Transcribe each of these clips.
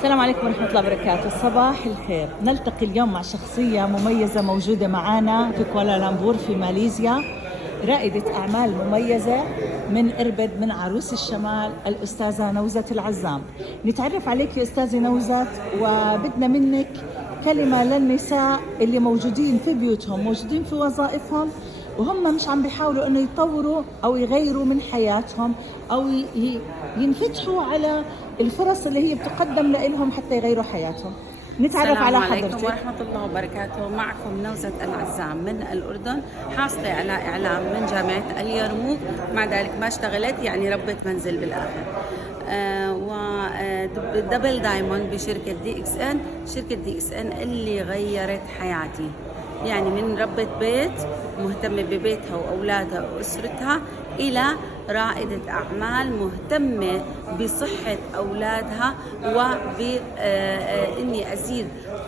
السلام عليكم ورحمة الله وبركاته. صباح الخير. نلتقي اليوم مع شخصية مميزة موجودة معنا في كوالالمبور في ماليزيا، رائدة أعمال مميزة من إربد، من عروس الشمال، الأستاذة نوزت العزام. نتعرف عليك يا أستاذة نوزت، وبدنا منك كلمة للنساء اللي موجودين في بيوتهم، موجودين في وظائفهم، وهم مش عم بيحاولوا انه يطوروا او يغيروا من حياتهم او ينفتحوا على الفرص اللي هي بتقدم لهم حتى يغيروا حياتهم. نتعرف على حضرتك. السلام عليكم ورحمة الله وبركاته. معكم نوزت العزام من الأردن، حاصلة على إعلام من جامعة اليرموك، مع ذلك ما اشتغلت، يعني ربة منزل بالآخر. ودبل دايموند بشركة دي اكس ان، شركة دي اكس ان اللي غيرت حياتي، يعني من ربة بيت مهتمة ببيتها وأولادها وأسرتها إلى رائدة أعمال مهتمة بصحة أولادها وبإني أزيد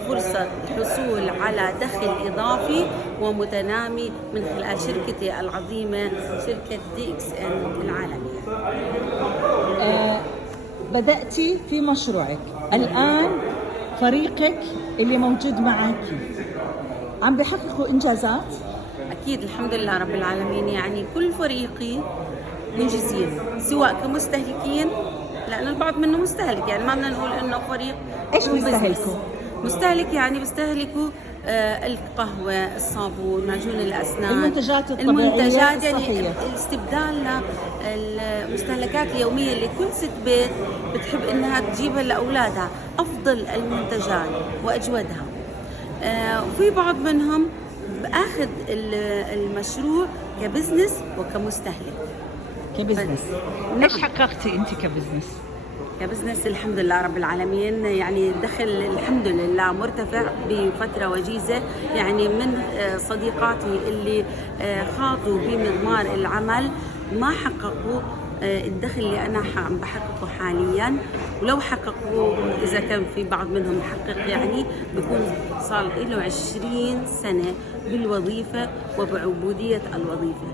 فرصة الحصول على دخل إضافي ومتنامي من خلال شركتي العظيمة، شركة دي اكس ان العالمية. بدأتي في مشروعك، الآن فريقك اللي موجود معك عم بيحققوا إنجازات؟ أكيد الحمد لله رب العالمين، يعني كل فريقي منجزين، سواء كمستهلكين، لأن البعض منه مستهلك، يعني ما بدنا نقول إنه فريق. إيش بيستهلكوا؟ مستهلك يعني بيستهلكوا القهوة، الصابون، معجون الأسنان، المنتجات الطبيعية المنتجات، الصحية. يعني الاستبدال للمستهلكات اليومية اللي كل ست بيت بتحب إنها تجيبها لأولادها، أفضل المنتجات وأجودها. وفي بعض منهم باخذ المشروع كبزنس وكمستهلك. كبزنس. نعم. ايش حققتي انت كبزنس؟ كبزنس الحمد لله رب العالمين، يعني دخل الحمد لله مرتفع بفترة وجيزة، يعني من صديقاتي اللي خاضوا بمضمار العمل ما حققوا الدخل اللي أنا عم بحققه حاليا، ولو حققوا إذا كان في بعض منهم محقق يعني بيكون صار له 20 سنة بالوظيفة وبعبودية الوظيفة.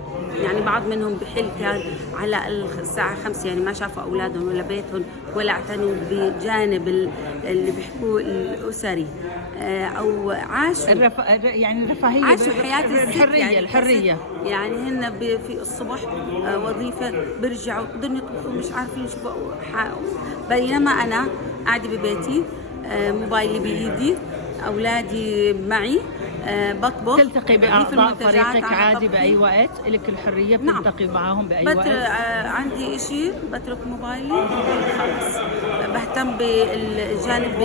يعني بعض منهم بحل كان على الساعة 5، يعني ما شافوا أولادهم ولا بيتهم ولا اعتنوا بجانب اللي بيحكوه الأسري، أو عاشوا يعني الرفاهية، عاشوا حياة الحرية، يعني الحرية. يعني هن في الصبح وظيفة، بيرجعوا بدهم يطبخوا، مش عارفين يشوفوا بينما أنا قاعدة ببيتي، موبايلي بإيدي، أولادي معي، بطبخ، تلتقي بأعضاء فريقك عادي بأي وقت، لك الحرية بتلتقي معهم بأي وقت. عندي إشي بترك موبايلي خلص، بهتم بالجانب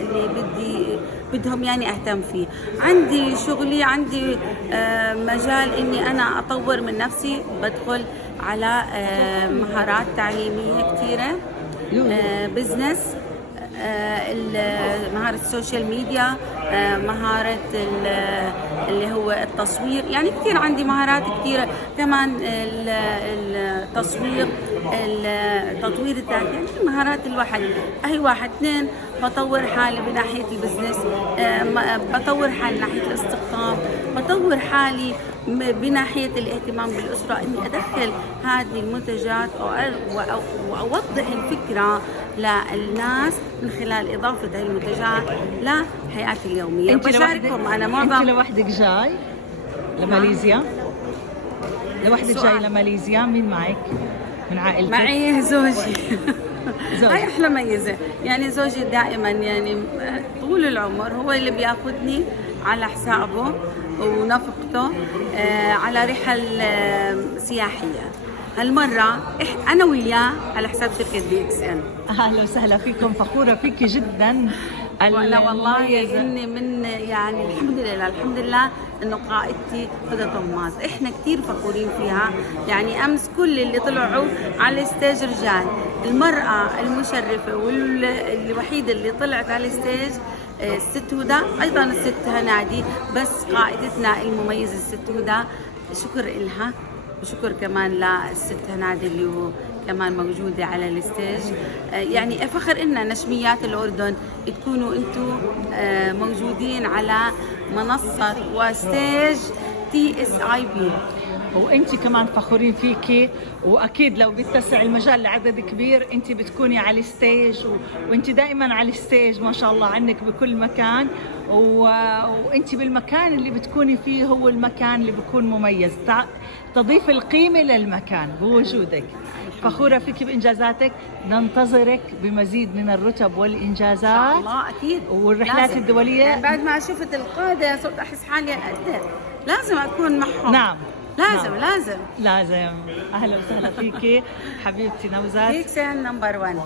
اللي بدهم يعني أهتم فيه. عندي شغلي، عندي مجال إني أنا أطور من نفسي، بدخل على مهارات تعليمية كثيرة، بزنس، مهارة السوشيال ميديا، مهارة اللي هو التصوير، يعني كثير عندي مهارات كثيرة، كمان التسويق، تطوير الذات، يعني مهارات الواحد. هي واحد. اثنين، بطور حالي بناحية البزنس، بطور حالي ناحية الاستقطاب، بطور حالي بناحية الاهتمام بالأسرة، إني أدخل هذه المنتجات وأوضح الفكرة للناس من خلال إضافة هذه المنتجات لحياتي اليومية. بشاركهم أنا معظم. أنت لوحدك جاي لماليزيا؟ لوحدك جاي لماليزيا؟ مين معك من عائلتك؟ معي زوجي. هاي أحلى ميزة، يعني زوجي دائما يعني طول العمر هو اللي بياخذني على حسابه ونفقته على رحل سياحية. هالمرة أنا وياه على حساب شركة دي اكس ان. أهلا وسهلا فيكم، فخورة فيكي جدا. وأنا والله إني من يعني الحمد لله إنه قائدتي هدى طماز، إحنا كتير فخورين فيها. يعني أمس كل اللي طلعوا على الستيج رجال، المرأة المشرفة والوحيدة اللي طلعت على الستيج الست هدى، أيضا الست هنادي، بس قائدتنا المميزة الست هدى، شكر إلها، وشكر كمان للست هنادي اللي كمان موجودة على الستيج. يعني فخر إننا نشميات الأردن تكونوا أنتم موجودين على منصة وستيج TSIB. وانت كمان فخورين فيكي، واكيد لو بيتسع المجال لعدد كبير انت بتكوني على الستيج وانت دائما على الستيج ما شاء الله عنك بكل مكان، وانت بالمكان اللي بتكوني فيه هو المكان اللي بيكون مميز، تضيف القيمة للمكان بوجودك. فخورة فيك بإنجازاتك، ننتظرك بمزيد من الرتب والإنجازات ان شاء الله اكيد، والرحلات لازم. الدولية. يعني بعد ما شفت القاده صرت احس حالي قد لازم اكون معهم. نعم لازم نعم. لازم. لازم. أهلا وسهلا فيكي حبيبتي نوزات. فيك نمبر 1.